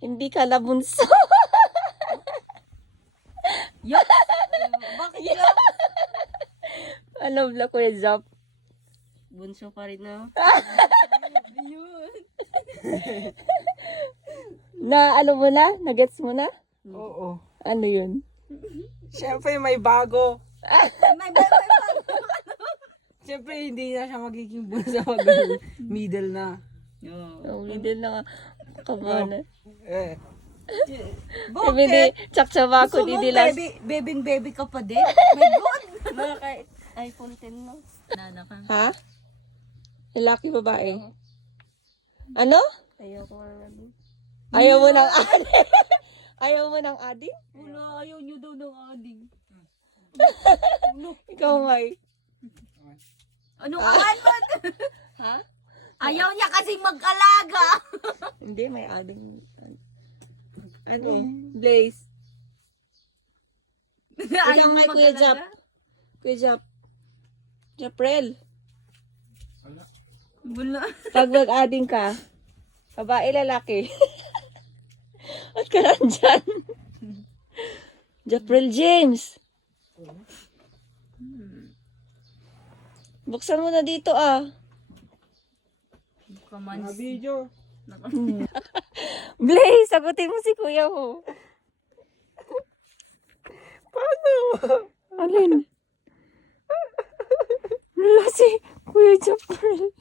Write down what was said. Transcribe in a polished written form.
Hindi ka na bunso. Yuck! Bakit lang? Ano bla Kuya Jap? Bunso pa rin na. Yun. Na ano mo na? Nagets mo na? Oo. Ano yun? Siyempre may bago. May bebe pa. Siyempre hindi na siya magiging bunso. Middle na. Oh, middle na nga. Kabana. Eh. Hindi, tsaksaba ko, Gusto mo, di dilas. baby ka pa din? My God! Mga kahit iPhone 10 lang. Nana ka. Ha? Lalaki babae? Ano? Ayoko nga din. Ayaw mo ng ading? Ayaw mo ng ading? Wala, ayaw nyo daw ng ading. Ikaw, May. Ano kawan mo? Ha? Ayaw niya kasing mag-alaga. Hindi, may ading. Ano? Blaze. Ayaw Ikaw mo nga, Kuya Jap. mag-alaga? Kuya Jap. Japrel. Wala. Pag mag-ading ka, babae, lalaki. At ka nandyan. Japrel James. Buksan mo na dito Come on. Video. Blaze, sagutin mo si kuya mo. Paano? Alin? Wala si Kuya Japrel.